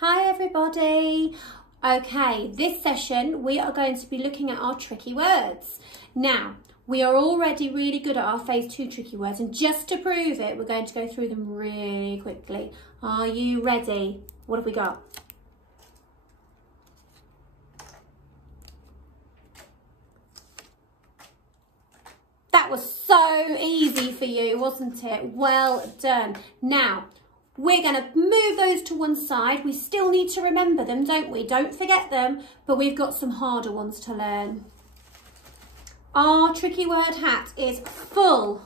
Hi everybody. Okay, this session we are going to be looking at our tricky words. Now, we are already really good at our phase 2 tricky words, and just to prove it, we're going to go through them really quickly. Are you ready? What have we got? That was so easy for you, wasn't it? Well done. Now, we're going to move those to one side. We still need to remember them, don't we? Don't forget them, but we've got some harder ones to learn. Our tricky word hat is full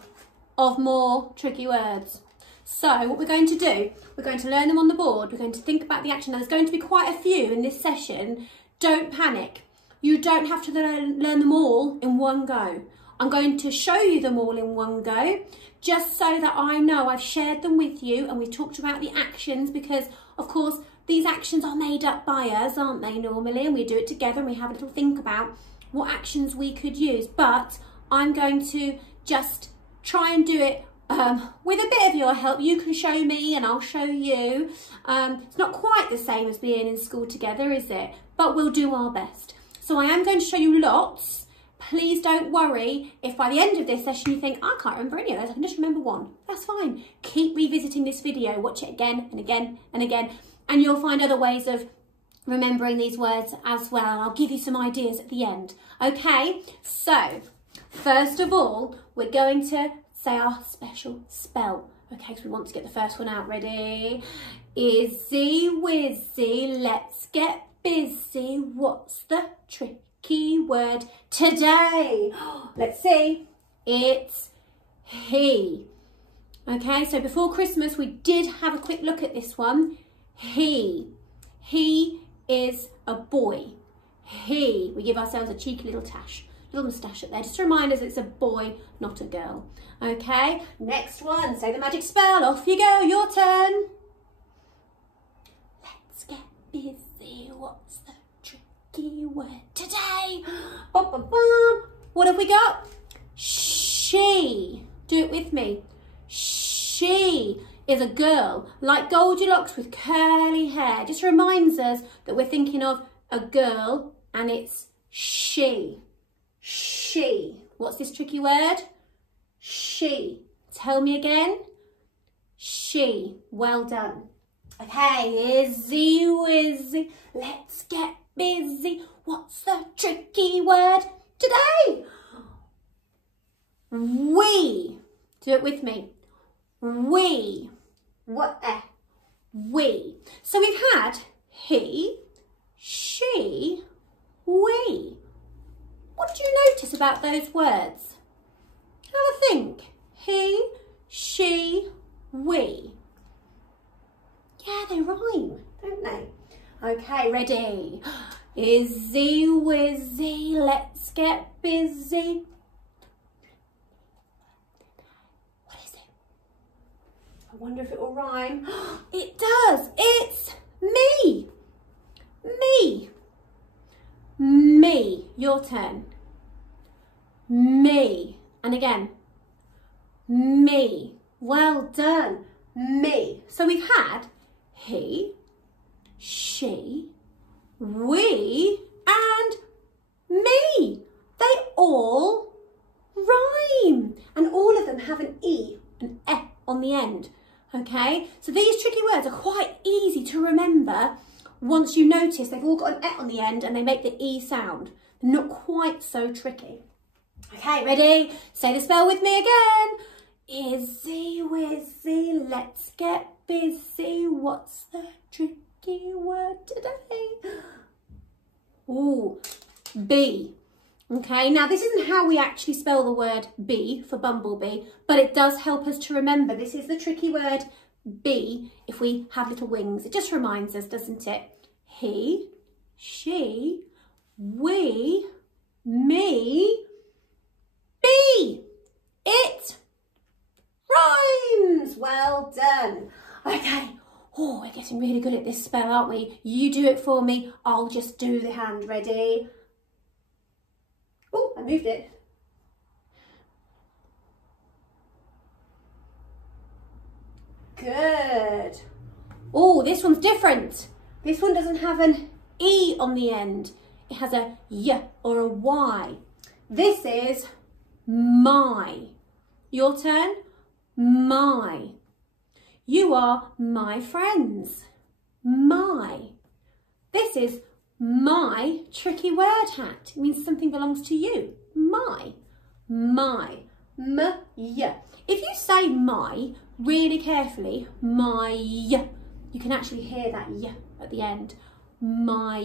of more tricky words. So what we're going to do, we're going to learn them on the board. We're going to think about the action. Now, there's going to be quite a few in this session. Don't panic. You don't have to learn them all in one go. I'm going to show you them all in one go, just so that I know I've shared them with you and we've talked about the actions, because of course these actions are made up by us, aren't they, normally, and we do it together and we have a little think about what actions we could use. But I'm going to just try and do it with a bit of your help. You can show me and I'll show you. It's not quite the same as being in school together, is it? But we'll do our best. So I am going to show you lots. Please don't worry if by the end of this session you think, I can't remember any of those, I can just remember one. That's fine. Keep revisiting this video, watch it again and again and again, and you'll find other ways of remembering these words as well. I'll give you some ideas at the end. Okay, so first of all, we're going to say our special spell. Okay, so we want to get the first one out. Ready? Izzy wizzy, let's get busy. What's the trick? Keyword today? Let's see. It's he. Okay, so before Christmas we did have a quick look at this one. He is a boy. We give ourselves a cheeky little moustache up there, just to remind us it's a boy, not a girl. Okay, next one. Say the magic spell. Off you go. Your turn. Let's get busy. What's the keyword today? Bum, bum, bum. What have we got? She. Do it with me. She is a girl, like Goldilocks with curly hair. Just reminds us that we're thinking of a girl, and it's she. She. What's this tricky word? She. Tell me again. She. Well done. Okay, Izzy wizzy, let's get busy. What's the tricky word today? We. Do it with me. We. What? We. So we've had he, she, we. What did you notice about those words? Have a think. He, she, we. Yeah, they rhyme, don't they? Okay, ready? Izzy wizzy, let's get busy. What is it? I wonder if it will rhyme. It does. It's me. Me. Me. Your turn. Me. And again. Me. Well done. Me. So we've had he, she, we, and me. They all rhyme, and all of them have an E, an E on the end. Okay, so these tricky words are quite easy to remember once you notice they've all got an E on the end and they make the E sound. They're not quite so tricky. Okay, ready? Say the spell with me again. Izzy wizzy, let's get busy. What's the tricky word today? Ooh, bee. Okay, now this isn't how we actually spell the word bee for bumblebee, but it does help us to remember this is the tricky word bee if we have little wings. It just reminds us, doesn't it? He, she, we, me, bee. It rhymes. Well done. Okay. Oh, we're getting really good at this spell, aren't we? You do it for me. I'll just do the hand. Ready? Oh, I moved it. Good. Oh, this one's different. This one doesn't have an E on the end. It has a Y or a Y. This is my. Your turn. My. You are my friends. My. This is my tricky word hat. It means something belongs to you. My. My. M-y. If you say my really carefully, my, you can actually hear that y at the end. My.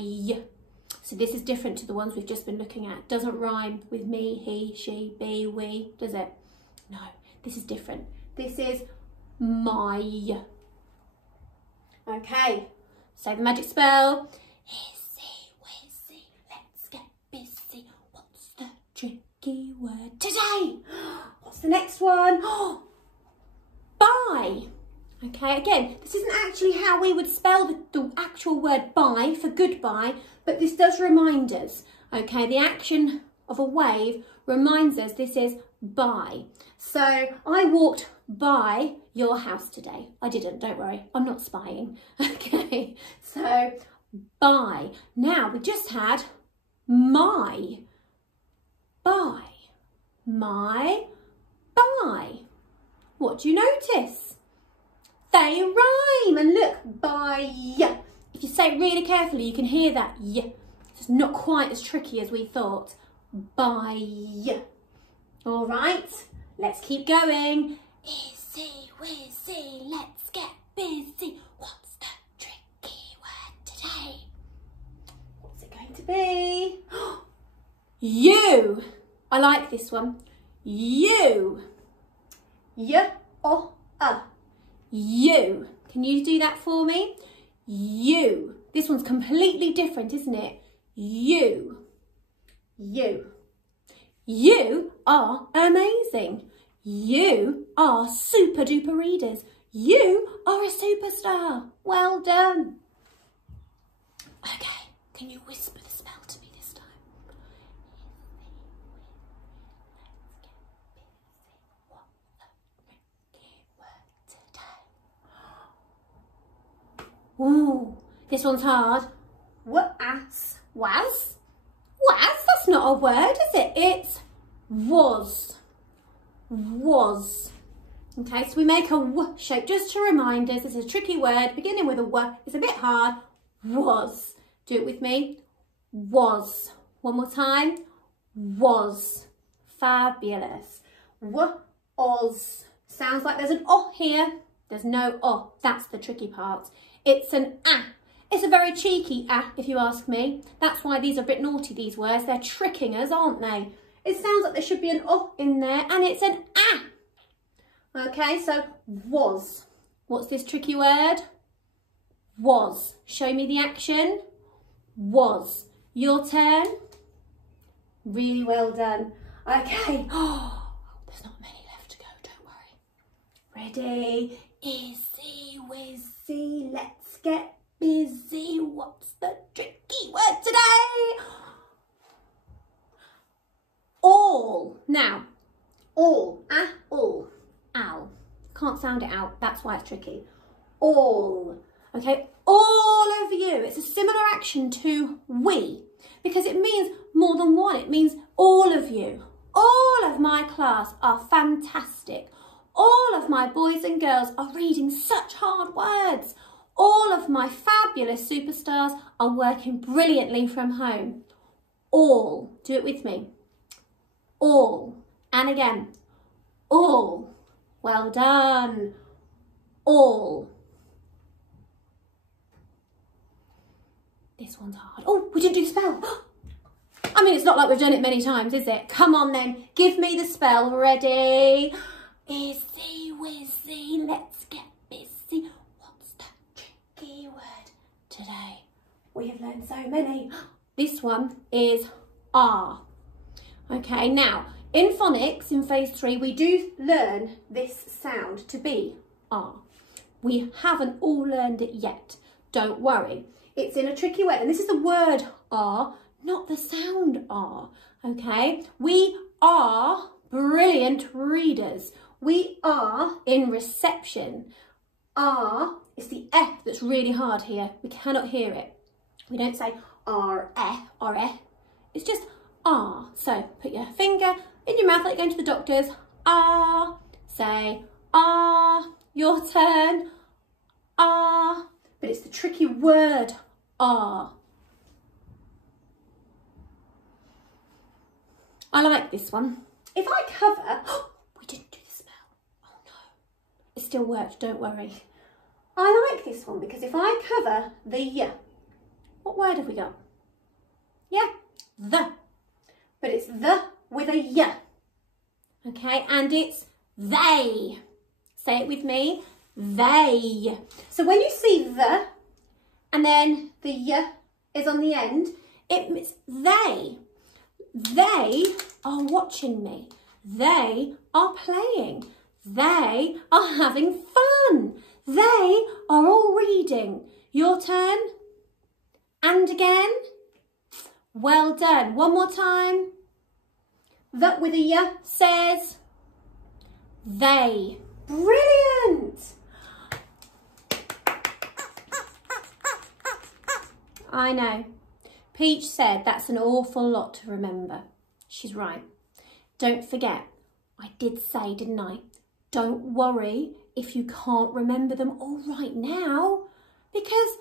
So this is different to the ones we've just been looking at. Doesn't rhyme with me, he, she, be, we, does it? No, this is different. This is my. Okay, say the magic spell. Easy, wizzy, let's get busy. What's the tricky word today? What's the next one? Bye. Okay, again, this isn't actually how we would spell the actual word bye for goodbye, but this does remind us, okay, the action of a wave reminds us this is bye. So I walked by your house today. I didn't, don't worry, I'm not spying. Okay, so bye. Now we just had my, bye, my, bye. What do you notice? They rhyme, and look, bye. If you say it really carefully, you can hear that y. It's not quite as tricky as we thought. Bye. All right, let's keep going. Easy, wizzy, let's get busy. What's the tricky word today? What's it going to be? You. I like this one. You. Y-o-a. You. Can you do that for me? You. This one's completely different, isn't it? You. You. You are amazing. You are super duper readers. You are a superstar. Well done. Okay, can you whisper the spell to me this time? Ooh, this one's hard. Was? Was? Was? That's not a word, is it? It's was. Was. Okay, so we make a W shape just to remind us this is a tricky word beginning with a W. It's a bit hard. Was. Do it with me. Was. One more time. Was. Fabulous. Was. Sounds like there's an O here. There's no O. That's the tricky part. It's an A. It's a very cheeky A, if you ask me. That's why these are a bit naughty, these words. They're tricking us, aren't they? It sounds like there should be an O in there, and it's an A. Okay, so was. What's this tricky word? Was. Show me the action. Was. Your turn. Really well done. Okay. Oh, there's not many left to go, don't worry. Ready? Easy, wizzy, let's get busy. What's the tricky word today? All. Now, all. Ah, all. Ow. Can't sound it out. That's why it's tricky. All. Okay, all of you. It's a similar action to we, because it means more than one. It means all of you. All of my class are fantastic. All of my boys and girls are reading such hard words. All of my fabulous superstars are working brilliantly from home. All. Do it with me. All. And again. All. Well done. All. This one's hard. Oh, we didn't do the spell. I mean, it's not like we've done it many times, is it? Come on then. Give me the spell. Ready? Easy, wizzy, let's get busy. What's that tricky word today? We have learned so many. This one is R. Okay, now, in phonics, in phase 3, we do learn this sound to be R. We haven't all learned it yet. Don't worry. It's in a tricky word, and this is the word R, not the sound R. Okay, we are brilliant readers. We are in reception. Are It's the F that's really hard here. We cannot hear it. We don't say R-E, R-E. It's just R. So put your finger in your mouth like you're going to the doctor's. R. Say R. Your turn. R. But it's the tricky word R. I like this one. If I cover, we didn't do the spell. Oh no, it still worked, don't worry. I like this one because if I cover the Y, what word have we got? Yeah, the. But it's the with a Y. Okay, and it's they. Say it with me, they. So when you see the, and then the Y is on the end, it's they. They are watching me. They are playing. They are having fun. They are all reading. Your turn. And again. Well done. One more time. That with a Y says they. Brilliant. I know. Peach said that's an awful lot to remember. She's right. Don't forget, I did say, didn't I? Don't worry if you can't remember them all right now, because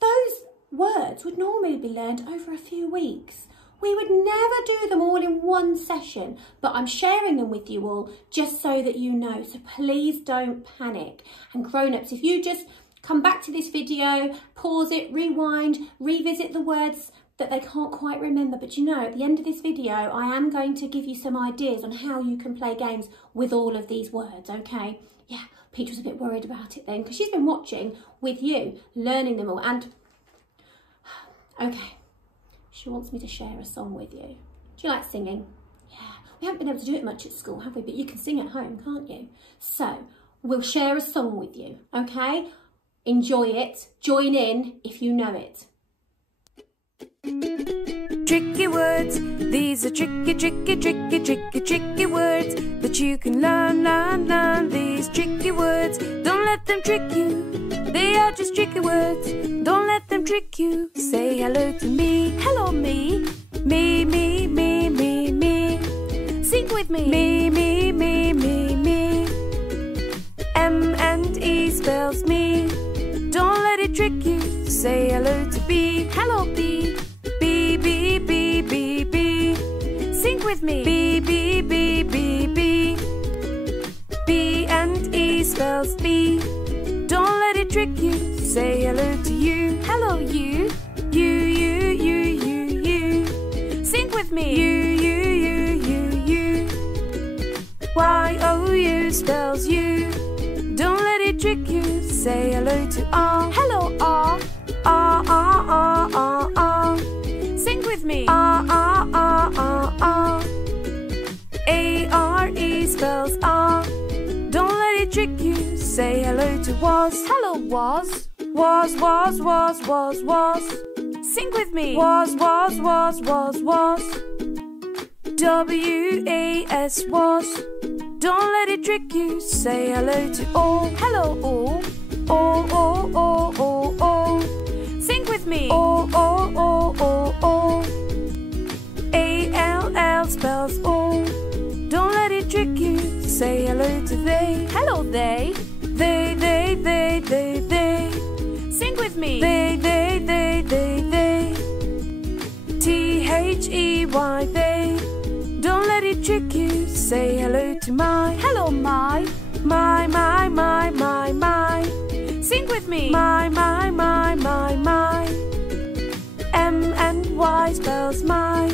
those words would normally be learned over a few weeks. We would never do them all in one session, but I'm sharing them with you all just so that you know. So please don't panic. And grown-ups, if you just come back to this video, pause it, rewind, revisit the words that they can't quite remember. But you know, at the end of this video, I am going to give you some ideas on how you can play games with all of these words, okay? Yeah, Peach was a bit worried about it then because she's been watching with you, learning them all. And, okay, she wants me to share a song with you. Do you like singing? Yeah, we haven't been able to do it much at school, have we? But you can sing at home, can't you? So, we'll share a song with you, okay? Enjoy it. Join in if you know it. Tricky words, these are tricky, tricky, tricky, tricky, tricky words that you can learn these tricky words. Don't let them trick you, they are just tricky words. Don't let them trick you. Say hello to me, hello me, me, me, me, me, me. Sing with me, me, me, me, me, me. M and E spells me. Don't let it trick you. Say hello to B, hello B. B, B, B, B, B. Sing with me. B, B, B, B, B. B and E spells B. Don't let it trick you. Say hello to you. Hello you. You, you, you, you, you. Sing with me. You. Y-O-U spells you. Don't let it trick you. Say hello to R. Hello R. R, R, R, R, R. Sing with me. R, R, R, R, R. A-R-E spells R. Don't let it trick you. Say hello to was. Hello was. Was. Sing with me. Was. W-A-S was. Don't let it trick you. Say hello to all. Hello all. All. Sing with me. All. A-L-L spells all. Don't let it trick you. Say hello to they. Hello they. They. Sing with me. They. T-H-E-Y, they. Don't let it trick you. Say hello to my. Hello my. My. Sing with me. My. M and Y spells my.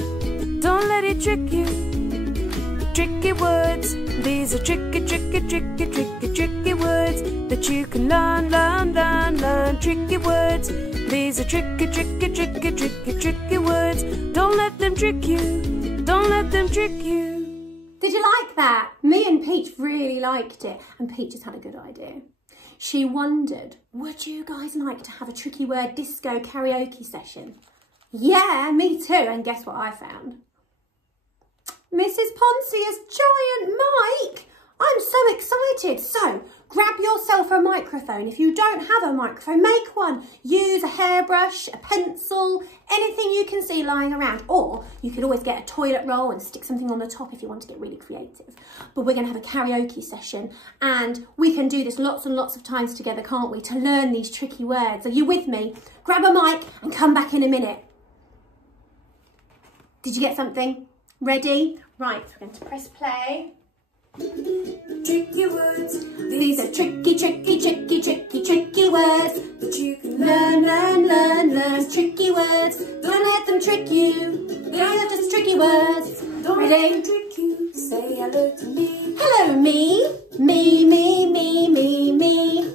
Don't let it trick you. Tricky words. These are tricky words that you can learn. Tricky words. These are tricky words. Don't let them trick you. Don't let them trick you. Did you like that? Me and Peach really liked it. And Peach has had a good idea. She wondered, would you guys like to have a tricky word disco karaoke session? Yeah, me too. And guess what I found? Mrs. Ponsius' giant mic. I'm so excited. So grab yourself a microphone. If you don't have a microphone, make one. Use a hairbrush, a pencil, anything you can see lying around. Or you could always get a toilet roll and stick something on the top if you want to get really creative. But we're going to have a karaoke session and we can do this lots and lots of times together, can't we, to learn these tricky words. Are you with me? Grab a mic and come back in a minute. Did you get something? Ready? Right, we're going to press play. Tricky words. These are tricky, tricky, tricky, tricky, tricky words That you can learn. Tricky words. Don't let them trick you. They are just tricky words. Don't Ready? let them trick you. Say hello to me. Hello, me. Me, me, me, me, me.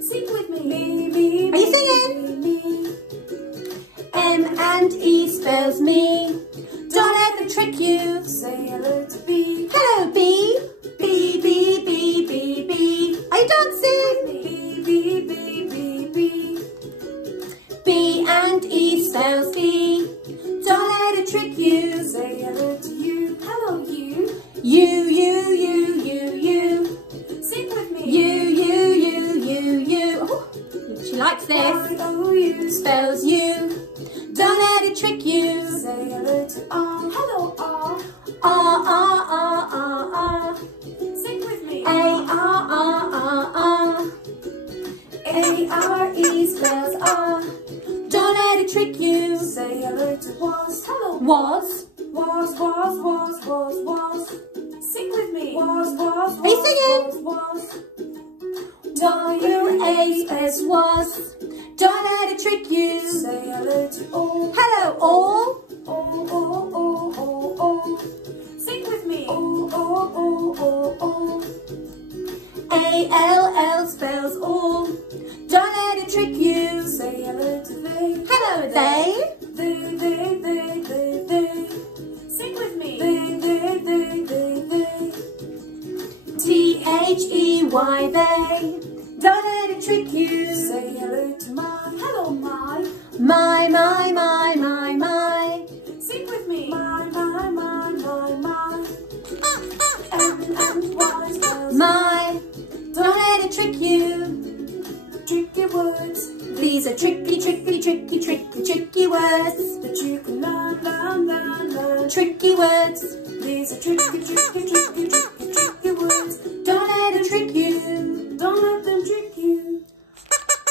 Sing with me. Me, me, Are you singing? me. M and E spells me. Don't let them trick you. Say hello to B. Hello, B. B, B, B, B, B. Are you dancing? B, B, B, B, B. B and E spells B. Don't let it trick you. Say hello to you. Hello, you. You. Sing with me. You. Oh, she likes this. I-O-U. Spells you. Don't let it trick you. Say hello to R. Hello, R. R. Sing with me. A-R. A-R-E spells R. Don't let it trick you. Say hello to was. Hello. Was. Was. Sing with me. Was. Are you singing? Was. W-A-S was. Don't let it trick you. Say hello to all. Hello, all. Oh. Sing with me. Oh. A-L-L spells all. Don't let it trick you. Say hello to they. Hello, they. They. Sing with me. They. T-H-E-Y, they. Don't let it trick you. Say hello to my. Hello, my. My. Sing with me. My. And Y spells My. Don't let it trick you. tricky words These are tricky, tricky, tricky, tricky, tricky words. that you can learn. Tricky words. These are tricky words. Don't let it trick you. Don't let them trick you.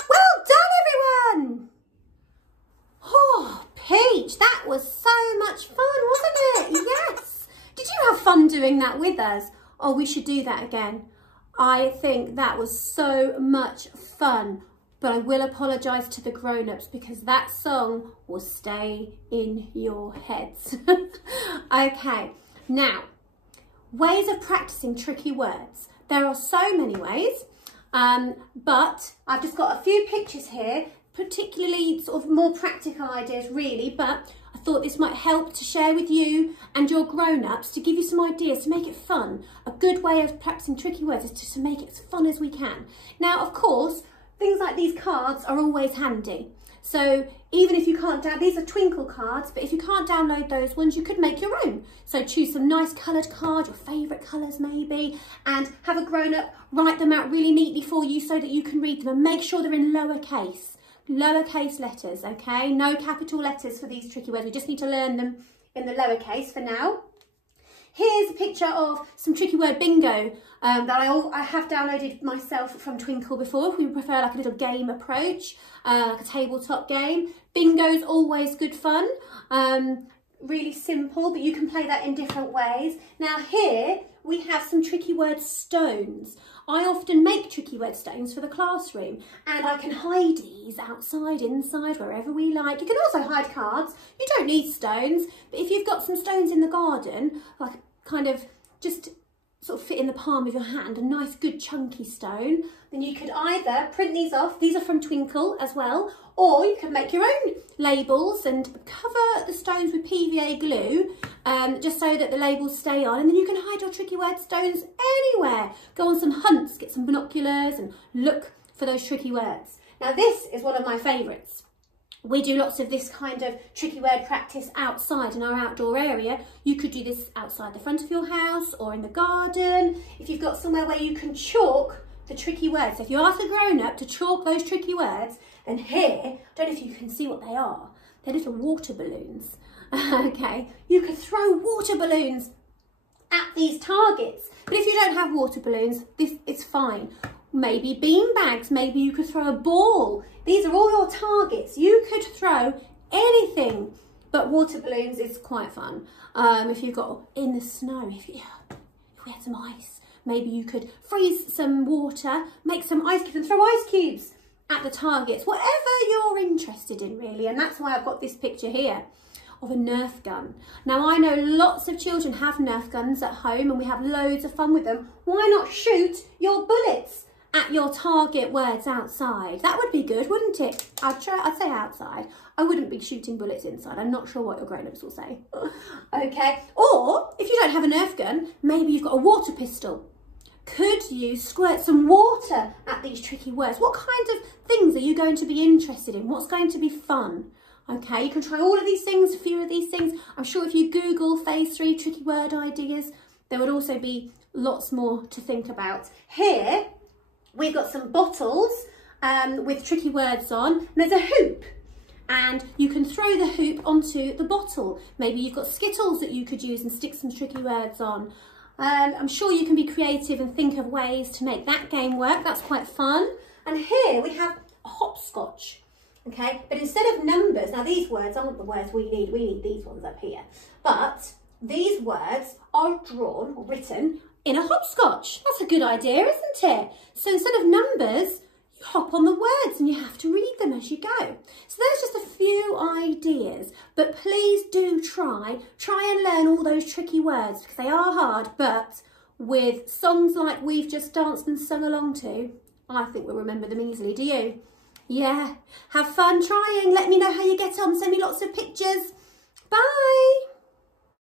Well done, everyone. Oh, Peach, that was so much fun, wasn't it? Yes. Did you have fun doing that with us? Oh, we should do that again. I think that was so much fun. But I will apologise to the grown-ups because that song will stay in your heads. Okay, now, ways of practising tricky words. There are so many ways, but I've just got a few pictures here, particularly sort of more practical ideas really, but I thought this might help to share with you and your grown-ups to give you some ideas to make it fun. A good way of practising tricky words is to make it as fun as we can. Now, of course, things like these cards are always handy. So even if you can't these are twinkle cards, but if you can't download those ones, you could make your own. So choose some nice coloured cards, your favourite colours maybe, and have a grown-up write them out really neatly for you so that you can read them, and make sure they're in lowercase letters, okay? No capital letters for these tricky words. We just need to learn them in the lowercase for now. Here's a picture of some tricky word bingo that I have downloaded myself from Twinkle before. If we prefer like a little game approach, like a tabletop game. Bingo's always good fun. Really simple, but you can play that in different ways. Now here we have some tricky word stones. I often make tricky word stones for the classroom, and I can hide these outside, inside, wherever we like. You can also hide cards. You don't need stones, but if you've got some stones in the garden, like kind of just sort of fit in the palm of your hand, a nice good chunky stone, then you could either print these off, these are from Twinkle as well, or you could make your own labels and cover the stones with PVA glue, just so that the labels stay on, and then you can hide your tricky word stones anywhere. Go on some hunts, get some binoculars and look for those tricky words. Now this is one of my favourites. We do lots of this kind of tricky word practice outside in our outdoor area. You could do this outside the front of your house or in the garden. If you've got somewhere where you can chalk the tricky words. So if you ask a grown-up to chalk those tricky words, and here, I don't know if you can see what they are. They're little water balloons. Okay, you could throw water balloons at these targets. But if you don't have water balloons, it's fine. Maybe bean bags, maybe you could throw a ball. These are all your targets. You could throw anything, but water balloons is quite fun. If you've got in the snow, if we had some ice, maybe you could freeze some water, make some ice cubes and throw ice cubes at the targets, whatever you're interested in really. And that's why I've got this picture here of a Nerf gun. Now I know lots of children have Nerf guns at home and we have loads of fun with them. Why not shoot your bullets at your target words outside? That would be good, wouldn't it? I'd say outside. I wouldn't be shooting bullets inside. I'm not sure what your grown-ups will say. Okay, or if you don't have a Nerf gun, maybe you've got a water pistol. Could you squirt some water at these tricky words? What kinds of things are you going to be interested in? What's going to be fun? Okay, you can try all of these things, a few of these things. I'm sure if you Google phase 3 tricky word ideas, there would also be lots more to think about. Here, we've got some bottles with tricky words on. And there's a hoop and you can throw the hoop onto the bottle. Maybe you've got Skittles that you could use and stick some tricky words on. I'm sure you can be creative and think of ways to make that game work. That's quite fun. And here we have a hopscotch. Okay, but instead of numbers, now these words aren't the words we need these ones up here. But these words are drawn or written in a hopscotch. That's a good idea, isn't it? So instead of numbers, you hop on the words and you have to read them as you go. So there's just a few ideas, but please do try and learn all those tricky words because they are hard, but with songs like we've just danced and sung along to, I think we'll remember them easily, do you? Yeah, have fun trying. Let me know how you get on. Send me lots of pictures. Bye.